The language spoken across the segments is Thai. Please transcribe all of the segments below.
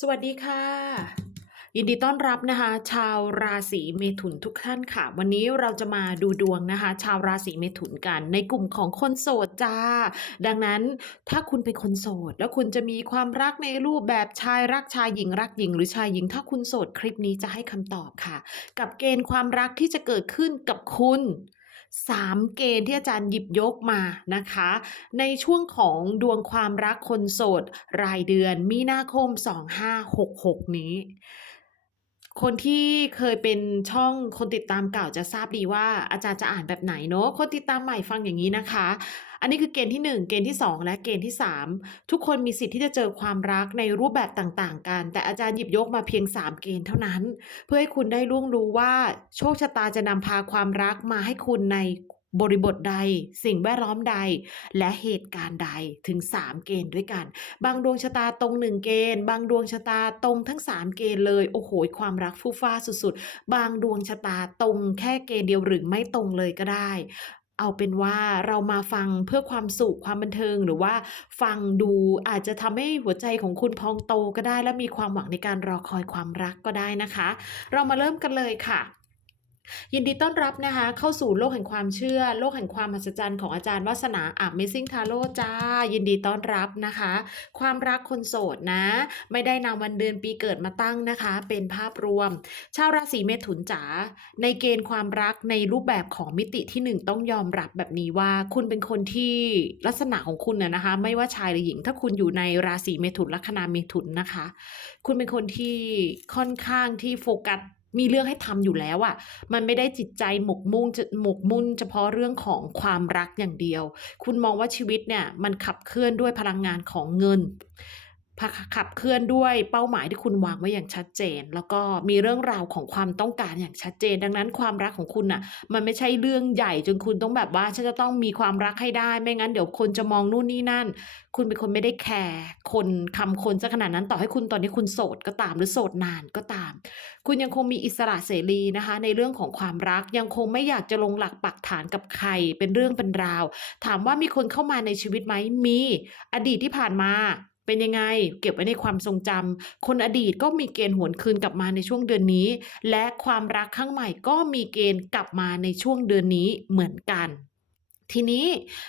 สวัสดีค่ะ ยินดีต้อนรับนะคะ ชาวราศีเมถุนทุกท่านค่ะ วันนี้เราจะมาดูดวงนะคะ ชาวราศีเมถุนกัน ในกลุ่มของคนโสดจ้า ดังนั้นถ้าคุณเป็นคนโสด แล้วคุณจะมีความรักในรูปแบบชายรักชายหญิงรักหญิง หรือชายหญิง ถ้าคุณโสดคลิปนี้จะให้คำตอบค่ะ กับเกณฑ์ความรักที่จะเกิดขึ้นกับคุณ สามเกณฑ์ที่อาจารย์หยิบยกมานะคะ ในช่วงของดวงความรักคนโสด รายเดือนมีนาคม 2566 นี้ คนที่เคยเป็นช่องคนติดตามเก่าจะทราบดีว่าอาจารย์จะอ่านแบบไหนเนาะคนติดตามใหม่ฟังอย่างนี้นะคะ อันนี้คือเกณฑ์ที่ 1 เกณฑ์ที่ 2 และเกณฑ์ที่ 3 ทุกคนมีสิทธิ์ที่จะเจอความรักในรูปแบบต่างๆ กัน แต่อาจารย์หยิบยกมาเพียง 3 เกณฑ์เท่านั้น เพื่อให้คุณได้ล่วงรู้ว่า โชคชะตาจะนำพาความรักมาให้คุณในบริบทใด สิ่งแวดล้อมใด และเหตุการณ์ใดถึง 3 เกณฑ์ด้วยกัน บางดวงชะตาตรง 1 เกณฑ์ บางดวงชะตาตรงทั้ง 3 เกณฑ์เลย โอ้โห ความรักฟู่ฟ้าสุดๆ บางดวงชะตาตรงแค่เกณฑ์เดียวหรือไม่ตรงเลยก็ได้ เอาเป็นว่าเรามาฟังเพื่อความสุขความบันเทิงหรือว่าฟังดูอาจจะทำให้หัวใจของคุณพองโตก็ได้ และมีความหวังในการรอคอยความรักก็ได้นะคะ เรามาเริ่มกันเลยค่ะ ยินดีต้อนรับนะคะ เข้าสู่โลกแห่งความเชื่อ โลกแห่งความมหัศจรรย์ของอาจารย์วัสนาอับเมซิ่งทาโร่จ้า ยินดีต้อนรับนะคะ ความรักคนโสดนะ ไม่ได้นำวันเดือนปีเกิดมาตั้งนะคะ เป็นภาพรวม ชาวราศีเมถุนจ๋าในเกณฑ์ความรักในรูปแบบของมิติที่หนึ่งต้องยอมรับแบบนี้ว่า คุณเป็นคนที่ลักษณะของคุณน่ะนะคะ ไม่ว่าชายหรือหญิง ถ้าคุณอยู่ในราศีเมถุนลัคนาเมถุนนะคะ คุณเป็นคนที่ค่อนข้างที่โฟกัส มีเรื่องให้ทำอยู่แล้วอะ่ะ มันไม่ได้จิตใจหมกมุ่งจะหมกมุ่นเฉพาะเรื่องของความรักอย่างเดียว คุณมองว่าชีวิตเนี่ยมันขับเคลื่อนด้วยพลังงานของเงิน ขับเคลื่อนด้วยเป้าหมายที่คุณวางไว้อย่างชัดเจน แล้วก็มีเรื่องราวของความต้องการอย่างชัดเจน ดังนั้นความรักของคุณน่ะ มันไม่ใช่เรื่องใหญ่จนคุณต้องแบบว่าฉันจะต้องมีความรักให้ได้ ไม่งั้นเดี๋ยวคนจะมองนู่นนี่นั่น คุณเป็นคนไม่ได้แคร์คนคำคนซะขนาดนั้นต่อให้คุณตอนนี้คุณโสดก็ตามหรือโสดนานก็ตาม คุณยังคงมีอิสระเสรีนะคะ ในเรื่องของความรักยังคงไม่อยากจะลงหลักปักฐานกับใครเป็นเรื่องเป็นราว ถามว่ามีคนเข้ามาในชีวิตไหมมี อดีตที่ผ่านมา เป็นยังไง เก็บไว้ในความทรงจำคนอดีตก็มีเกณฑ์หวนคืนกลับมาในช่วงเดือนนี้ และความรักครั้งใหม่ก็มีเกณฑ์กลับมาในช่วงเดือนนี้เหมือนกันทีนี้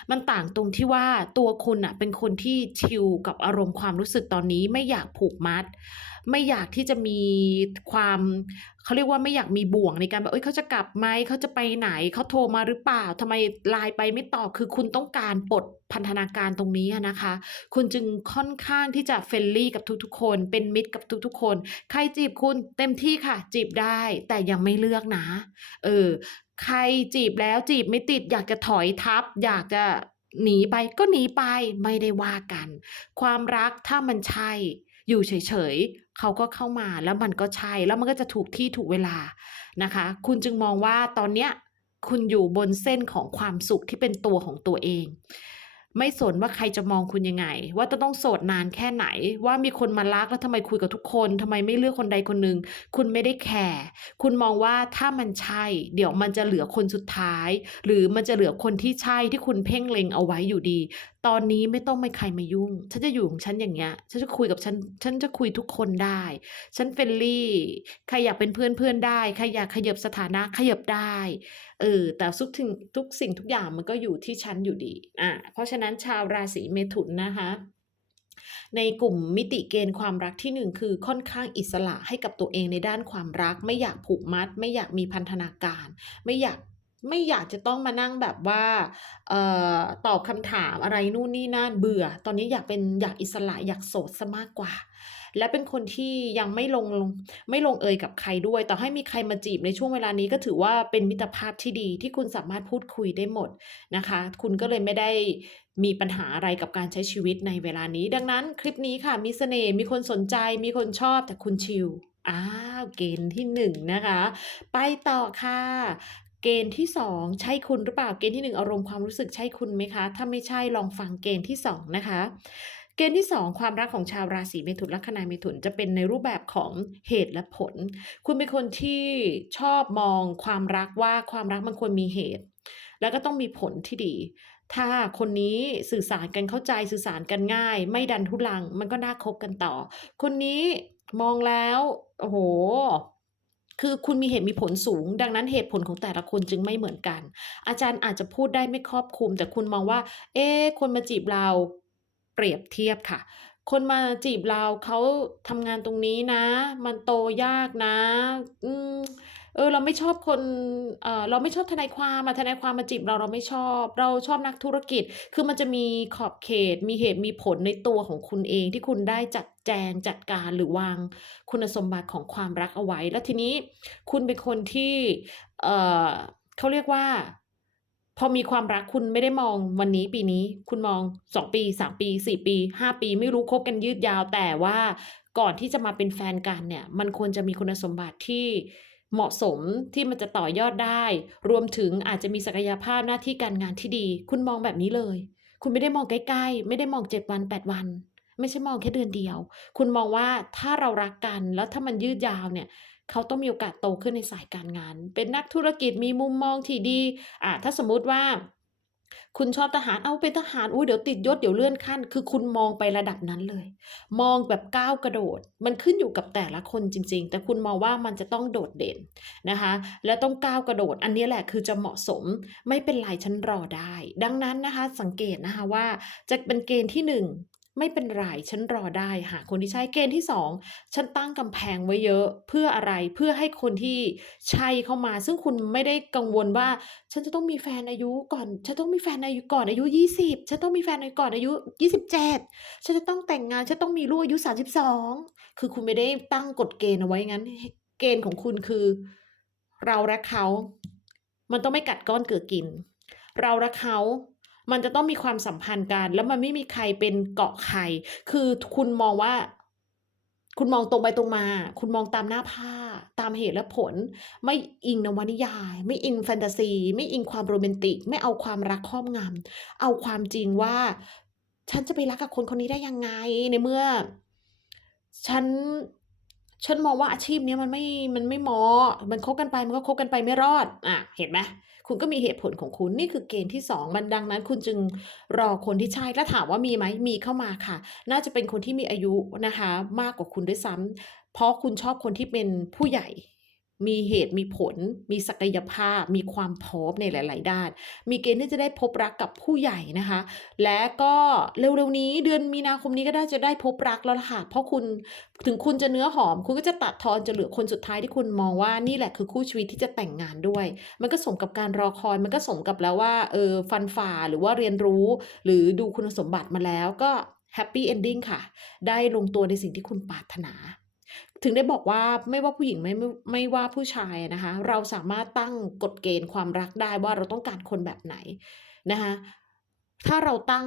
มันต่างตรงที่ว่าตัวคุณอะเป็นคนที่ชิลกับอารมณ์ความรู้สึกตอนนี้ไม่อยากผูกมัด ไม่อยากที่จะมีความเขาเรียกว่าไม่อยากมีบ่วงในการแบบเอ้ยเขาจะกลับไหมเขาจะไปไหนเขาโทรมาหรือเปล่าทำไมไลน์ไปไม่ตอบคือคุณต้องการปลดพันธนาการตรงนี้นะคะ คุณจึงค่อนข้างที่จะเฟรนลี่กับทุกๆ คน เป็นมิตรกับทุกๆ คน ใครจีบคุณเต็มที่ค่ะ จีบได้แต่ยังไม่เลือกนะ เออ ใครจีบแล้วจีบไม่ติด อยากจะถอยทับ อยากจะหนีไปก็หนีไปไม่ได้ว่ากัน ความรักถ้ามันใช่ อยู่เฉยๆ เขาก็เข้ามาแล้วมันก็ใช่แล้วมันก็จะถูกที่ถูกเวลานะคะ คุณจึงมองว่าตอนเนี้ยคุณอยู่บนเส้นของความสุขที่เป็นตัวของตัวเอง ไม่สนว่าใครจะมองคุณยังไง ว่าจะต้องโสดนานแค่ไหน ว่ามีคนมารักแล้วทำไมคุยกับทุกคน ทำไมไม่เลือกคนใดคนหนึ่ง คุณไม่ได้แคร์ คุณมองว่าถ้ามันใช่ เดี๋ยวมันจะเหลือคนสุดท้าย หรือมันจะเหลือคนที่ใช่ที่คุณเพ่งเล็งเอาไว้อยู่ดี ตอนนี้ไม่ต้องไม่ใครมายุ่ง ฉันจะอยู่ของฉันอย่างเงี้ย ฉันจะคุยกับฉัน ฉันจะคุยทุกคนได้ ฉันเฟรนลี่ ใครอยากเป็นเพื่อนเพื่อนได้ ใครอยากขยับสถานะขยับได้ เออแต่ทุกถึงทุกสิ่งทุกอย่างมันก็อยู่ที่ฉันอยู่ดีอะเพราะฉะนั้นชาวราศีเมถุนนะคะในกลุ่มมิติเกณฑ์ความรักที่หนึ่งคือค่อนข้างอิสระให้กับตัวเองในด้านความรัก ไม่อยากผูกมัด ไม่อยากมีพันธนาการ ไม่อยากไม่อยากจะต้องมานั่งแบบว่าเอ่อตอบคำถามอะไรนู่นนี่นั่นเบื่อ ตอนนี้อยากเป็นอยากอิสระอยากโสดซะมากกว่า และเป็นคนที่ยังไม่ลงไม่ลงเอยกับใครด้วย ต่อให้มีใครมาจีบในช่วงเวลานี้ก็ถือว่าเป็นมิตรภาพที่ดีที่คุณสามารถพูดคุยได้หมดนะคะ คุณก็เลยไม่ได้มีปัญหาอะไรกับการใช้ชีวิตในเวลานี้ ดังนั้นคลิปนี้ค่ะมีเสน่ห์มีคนสนใจมีคนชอบแต่คุณชิลอ้าวเกณฑ์ที่หนึ่งนะคะ ไปต่อค่ะเกณฑ์ที่สองใช่คุณหรือเปล่าเกณฑ์ที่หนึ่งอารมณ์ความรู้สึกใช่คุณไหมคะ ถ้าไม่ใช่ลองฟังเกณฑ์ที่สองนะคะ เกณฑ์ที่ 2 ความรักของชาวราศีเมถุนลัคนาเมถุนจะเป็นในรูปแบบของเหตุและผล คุณเป็นคนที่ชอบมองความรักว่าความรักมันควรมีเหตุ แล้วก็ต้องมีผลที่ดี ถ้าคนนี้สื่อสารกันเข้าใจสื่อสารกันง่าย ไม่ดันทุลัง มันก็น่าคบกันต่อ คนนี้มองแล้วโอ้โฮคือคุณมีเหตุมีผลสูง ดังนั้นเหตุผลของแต่ละคนจึงไม่เหมือนกัน อาจารย์อาจจะพูดได้ไม่ครอบคลุม แต่คุณมองว่า เอ๊คนมาจีบเรา เปรียบเทียบค่ะ คนมาจีบเราเขาทำงานตรงนี้นะ มันโตยากนะอืมเออเราไม่ชอบคนเออเราไม่ชอบทนายความอะทนายความมาจีบเราเราไม่ชอบ เราชอบนักธุรกิจ คือมันจะมีขอบเขต มีเหตุมีผลในตัวของคุณเองที่คุณได้จัดแจงจัดการหรือวางคุณสมบัติของความรักเอาไว้ แล้วทีนี้คุณเป็นคนที่เออเขาเรียกว่า พอมีความรักคุณไม่ได้มองวันนี้ปีนี้ คุณมอง2ปี3ปี4ปี5ปี ไม่รู้คบกันยืดยาว แต่ว่าก่อนที่จะมาเป็นแฟนกันเนี่ย มันควรจะมีคุณสมบัติที่เหมาะสมที่มันจะต่อยอดได้ รวมถึงอาจจะมีศักยภาพหน้าที่การงานที่ดี คุณมองแบบนี้เลย คุณไม่ได้มองใกล้ๆ ไม่ได้มอง7วัน8วัน ไม่ใช่มองแค่เดือนเดียว คุณมองว่าถ้าเรารักกันแล้วถ้ามันยืดยาวเนี่ย เขาต้องมีโอกาสโตขึ้นในสายการงาน เป็นนักธุรกิจมีมุมมองที่ดีอ่าถ้าสมมติว่า คุณชอบทหารเอาเป็นทหารอุ๊ยเดี๋ยวติดยศเดี๋ยวเลื่อนขั้น คือคุณมองไประดับนั้นเลย มองแบบก้าวกระโดด มันขึ้นอยู่กับแต่ละคนจริง ๆ แต่คุณมองว่ามันจะต้องโดดเด่นนะคะ และต้องก้าวกระโดด อันนี้แหละคือจะเหมาะสมไม่เป็นไรฉันรอได้ ดังนั้นนะคะ สังเกตนะคะว่าจะเป็นเกณฑ์ที่ 1 ไม่เป็นไรฉันรอได้หาคนที่ใช่เกณฑ์ที่2ฉันตั้งกำแพงไว้เยอะเพื่ออะไรเพื่อให้คนที่ใช่เข้ามา ซึ่งคุณไม่ได้กังวลว่า ฉันจะต้องมีแฟนอายุก่อน ฉันต้องมีแฟนอายุก่อนอายุ20ฉันต้องมีแฟนก่อนอายุ27ฉันจะต้องแต่งงานฉันต้องมีลูกอายุ32คือคุณไม่ได้ตั้งกฎเกณฑ์เอาไว้งั้น เกณฑ์ของคุณคือ เราและเขา มันต้องไม่กัดก้อนเกลือกิน เราและเขา มันจะต้องมีความสัมพันธ์กัน แล้วมันไม่มีใครเป็นเกาะใคร คือคุณมองว่า คุณมองตรงไปตรงมา คุณมองตามหน้าผ้า ตามเหตุและผล ไม่อิงนวนิยาย ไม่อิงแฟนตาซี ไม่อิงความโรแมนติก ไม่เอาความรักครอบงำเอาความจริงว่า ฉันจะไปรักกับคนคนนี้ได้ยังไงในเมื่อ ฉัน ฉันมองว่าอาชีพเนี้ยมันไม่ มันไม่เหมาะ มันคบกันไปมันก็คบกันไปไม่รอด อะ เห็นไหมคุณก็มีเหตุผลของคุณ นี่คือเกณฑ์ที่สองมันดังนั้น คุณจึงรอคนที่ใช่ แล้วถามว่ามีไหม มีเข้ามาค่ะ น่าจะเป็นคนที่มีอายุนะคะ มากกว่าคุณด้วยซ้ำเพราะคุณชอบคนที่เป็นผู้ใหญ่ มีเหตุมีผล มีศักยภาพ มีความพร้อมในหลาย ๆ ด้าน มีเกณฑ์ที่จะได้พบรักกับผู้ใหญ่นะคะ และก็เร็ว ๆ นี้เดือนมีนาคมนี้ก็น่าจะได้พบรักแล้วค่ะ เพราะคุณถึงคุณจะเนื้อหอม คุณก็จะตัดทอนจนเหลือคนสุดท้ายที่คุณมองว่านี่แหละคือคู่ชีวิตที่จะแต่งงานด้วย มันก็สมกับการรอคอย มันก็สมกับแล้วว่าเออฟันฝ่าหรือว่าเรียนรู้ หรือดูคุณสมบัติมาแล้วก็แฮปปี้เอนดิ้งค่ะ ได้ลงตัวในสิ่งที่คุณปรารถนา ถึงได้บอกว่าไม่ว่าผู้หญิงไม่ไม่ไม่ว่าผู้ชายนะคะ เราสามารถตั้งกฎเกณฑ์ความรักได้ว่าเราต้องการคนแบบไหนนะคะถ้าเราตั้ง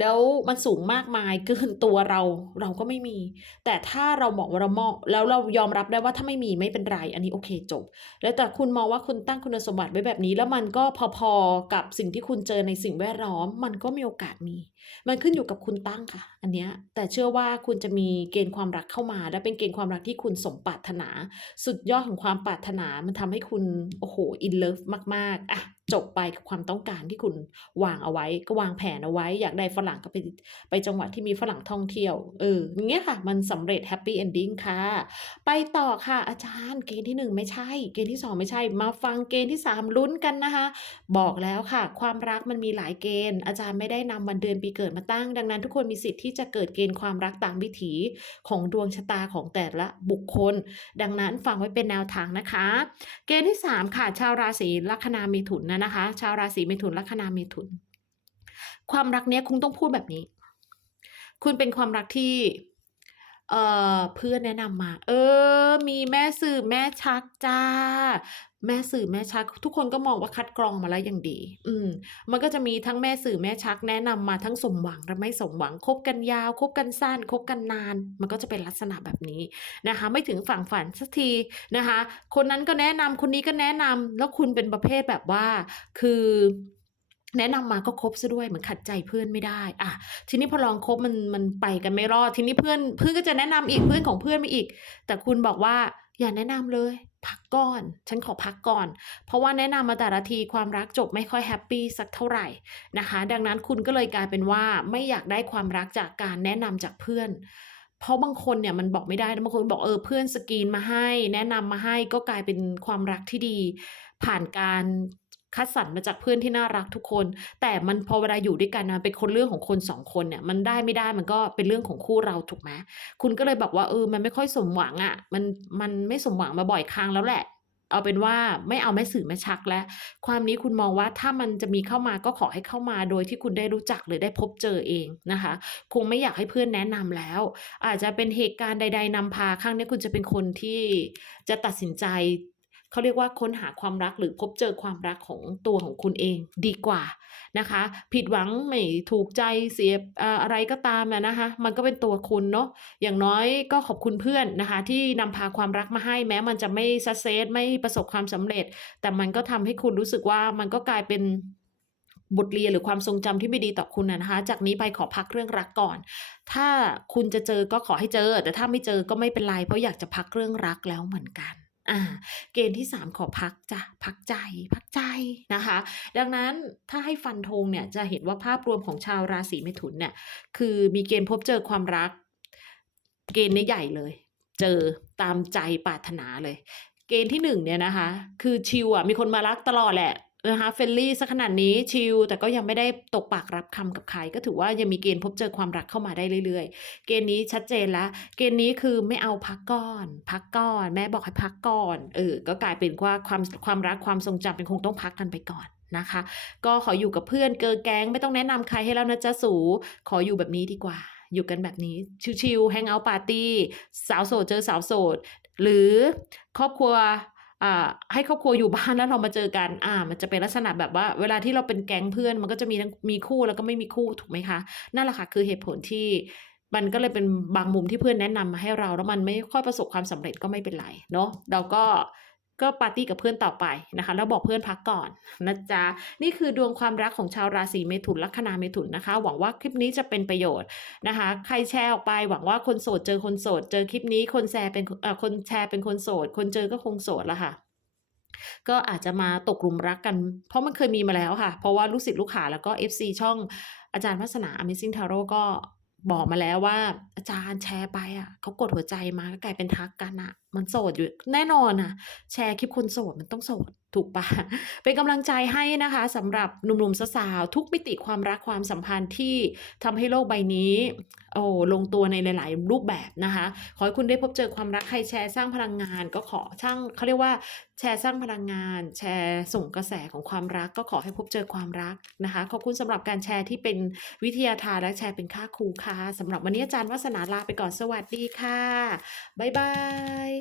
แล้วมันสูงมากมายเกินตัวเราเราก็ไม่มี แต่ถ้าเราบอกว่าเรามอบแล้วเรายอมรับได้ว่าถ้าไม่มีไม่เป็นไร อันนี้โอเคจบ แล้วแต่คุณมองว่าคุณตั้งคุณสมบัติไว้แบบนี้ แล้วมันก็พอๆกับสิ่งที่คุณเจอในสิ่งแวดล้อม มันก็มีโอกาสมี มันขึ้นอยู่กับคุณตั้งค่ะ อันเนี้ยแต่เชื่อว่าคุณจะมีเกณฑ์ความรักเข้ามา และเป็นเกณฑ์ความรักที่คุณสมปรารถนา สุดยอดของความปรารถนามันทำให้คุณโอ้โฮ in love มากๆอะ จบไปกับความต้องการที่คุณวางเอาไว้ ก็วางแผนเอาไว้ อยากได้ฝรั่งก็ไปไปจังหวัดที่มีฝรั่งท่องเที่ยวเอออย่างเงี้ยค่ะ มันสำเร็จแฮปปี้เอนดิ้งค่ะ ไปต่อค่ะอาจารย์เกณฑ์ที่ 1 ไม่ใช่ เกณฑ์ที่ 2 ไม่ใช่ มาฟังเกณฑ์ที่ 3 ลุ้นกันนะคะ บอกแล้วค่ะ ความรักมันมีหลายเกณฑ์ อาจารย์ไม่ได้นำวันเดือนปีเกิดมาตั้ง ดังนั้นทุกคนมีสิทธิ์ที่จะเกิดเกณฑ์ความรักตามวิถีของดวงชะตาของแต่ละบุคคล ดังนั้นฟังไว้เป็นแนวทางนะคะ เกณฑ์ที่ 3 ค่ะ ชาวราศีลัคนาเมถุนนะนะคะ ชาวราศีเมถุนลัคนาเมถุน ความรักเนี้ยคุณต้องพูดแบบนี้ คุณเป็นความรักที่เออเพื่อนแนะนำมา เออ มีแม่สื่อแม่ชักจ้า แม่สื่อแม่ชัก ทุกคนก็มองว่าคัดกรองมาแล้วอย่างดี อืม มันก็จะมีทั้งแม่สื่อแม่ชักแนะนำมาทั้งสมหวังและไม่สมหวังคบกันยาวคบกันสั้นคบกันนาน มันก็จะเป็นลักษณะแบบนี้นะคะ ไม่ถึงฝั่งฝันสักทีนะคะ คนนั้นก็แนะนำคนนี้ก็แนะนำแล้วคุณเป็นประเภทแบบว่า คือแนะนำมาก็คบเสียด้วยเหมือนขัดใจเพื่อนไม่ได้ อะ ทีนี้พอลองคบมันมันไปกันไม่รอด ทีนี้เพื่อนเพื่อนก็จะแนะนำอีกเพื่อนของเพื่อนมาอีก แต่คุณบอกว่าอย่าแนะนำเลย ก่อน ฉันขอพักก่อน เพราะว่าแนะนำมาแต่ละทีความรักจบไม่ค่อยแฮปปี้สักเท่าไหร่นะคะ ดังนั้นคุณก็เลยกลายเป็นว่าไม่อยากได้ความรักจากการแนะนำจากเพื่อนเพราะบางคนเนี่ยมันบอกไม่ได้บางคนบอกเออเพื่อนสกรีนมาให้ แนะนำมาให้ก็กลายเป็นความรักที่ดี ผ่านการ คัดสรรมาจากเพื่อนที่น่ารักทุกคน แต่มันพอเวลาอยู่ด้วยกันนะมันเป็นคนเรื่องของคนสองคนเนี่ยมันได้ไม่ได้มันก็เป็นเรื่องของคู่เราถูกไหมคุณก็เลยบอกว่าเออมันไม่ค่อยสมหวังอะ่ะมันมันไม่สมหวังมาบ่อยครั้งแล้วแหละ เอาเป็นว่าไม่เอาแม่สื่อแม่ชักแล้ว ความนี้คุณมองว่าถ้ามันจะมีเข้ามาก็ขอให้เข้ามาโดยที่คุณได้รู้จักหรือได้พบเจอเองนะคะ คงไม่อยากให้เพื่อนแนะนำแล้ว อาจจะเป็นเหตุการณ์ใด ๆนำพาครั้งนี้คุณจะเป็นคนที่จะตัดสินใจ เขาเรียกว่าค้นหาความรักหรือพบเจอความรักของตัวของคุณเองดีกว่านะคะ ผิดหวังไม่ถูกใจเสียอะไรก็ตามนะคะ มันก็เป็นตัวคุณเนาะอย่างน้อยก็ขอบคุณเพื่อนนะคะ ที่นำพาความรักมาให้แม้มันจะไม่สัเซสไม่ประสบความสำเร็จ แต่มันก็ทำให้คุณรู้สึกว่ามันก็กลายเป็นบทเรียนหรือความทรงจำที่ไม่ดีต่อคุณนะคะ จากนี้ไปขอพักเรื่องรักก่อน ถ้าคุณจะเจอก็ขอให้เจอ แต่ถ้าไม่เจอก็ไม่เป็นไรเพราะอยากจะพักเรื่องรักแล้วเหมือนกัน อ่าเกณฑ์ที่ 3 ขอพักจ้ะพักใจพักใจนะคะ ดังนั้นถ้าให้ฟันธงเนี่ยจะเห็นว่าภาพรวมของชาวราศีเมถุนเนี่ยคือมีเกณฑ์พบเจอความรัก เกณฑ์นี้ใหญ่เลย เจอตามใจปรารถนาเลย เกณฑ์ที่หนึ่งเนี่ยนะคะ คือชิวอะมีคนมารักตลอดแหละ นะคะเฟลลี่สักขนาดนี้ชิลแต่ก็ยังไม่ได้ตกปากรับคำกับใคร ก็ถือว่ายังมีเกณฑ์พบเจอความรักเข้ามาได้เรื่อยๆ เกณฑ์นี้ชัดเจนแล้ว เกณฑ์นี้คือไม่เอาพักก่อน พักก่อน แม่บอกให้พักก่อนเออก็กลายเป็นว่าความความรักความทรงจำเป็นคงต้องพักกันไปก่อนนะคะ ก็ขออยู่กับเพื่อนเกอแก๊งไม่ต้องแนะนำใครให้แล้วนะจ๊ะสูขออยู่แบบนี้ดีกว่า อยู่กันแบบนี้ชิลๆแฮงเอาท์ปาร์ตี้สาวโสดเจอสาวโสดหรือครอบครัว ให้ครอบครัวอยู่บ้านแล้วเรามาเจอกัน อ่า มันจะเป็นลักษณะแบบว่า เวลาที่เราเป็นแก๊งเพื่อน มันก็จะมีทั้งมีคู่แล้วก็ไม่มีคู่ถูกไหมคะ นั่นแหละค่ะคือเหตุผลที่มันก็เลยเป็นบางมุมที่เพื่อนแนะนำมาให้เรา แล้วมันไม่ค่อยประสบความสำเร็จก็ไม่เป็นไรเนาะเราก็ ก็ปาร์ตี้กับเพื่อนต่อไปนะคะแล้วบอกเพื่อนพักก่อนนะจ๊ะนี่คือดวงความรักของชาวราศีเมถุนลัคนาเมถุนนะคะ หวังว่าคลิปนี้จะเป็นประโยชน์นะคะ ใครแชร์ออกไปหวังว่าคนโสดเจอคนโสด เจอคลิปนี้คนแชร์เป็นคนแชร์เป็นคนโสด คนเจอก็คงโสดละค่ะก็อาจจะมาตกหลุมรักกัน เพราะมันเคยมีมาแล้วค่ะ เพราะว่าลูกศิษย์ลูกหาแล้วก็ FC ช่องอาจารย์วัฒนา Amazing Tarot ก็บอกมาแล้วว่า อาจารย์แชร์ไปอะเขากดหัวใจมาก็กลายเป็นทักกันอะมันโสดอยู่แน่นอนอะแชร์คลิปคนโสดมันต้องโสดถูกปะเป็นกำลังใจให้นะคะสำหรับหนุ่มๆสาวๆทุกมิติความรักความสัมพันธ์ที่ทำให้โลกใบนี้โอ้ลงตัวในหลายๆรูปแบบนะคะ ขอให้คุณได้พบเจอความรักใครแชร์สร้างพลังงาน ก็ขอช่างเขาเรียกว่าแชร์สร้างพลังงาน แชร์ส่งกระแสของความรัก ก็ขอให้พบเจอความรักนะคะขอบคุณสำหรับการแชร์ที่เป็นวิทยาทานและแชร์เป็นค่าครูค่ะสำหรับวันนี้อาจารย์วัฒนาลาไปก่อนสวัสดีค่ะบ๊ายบาย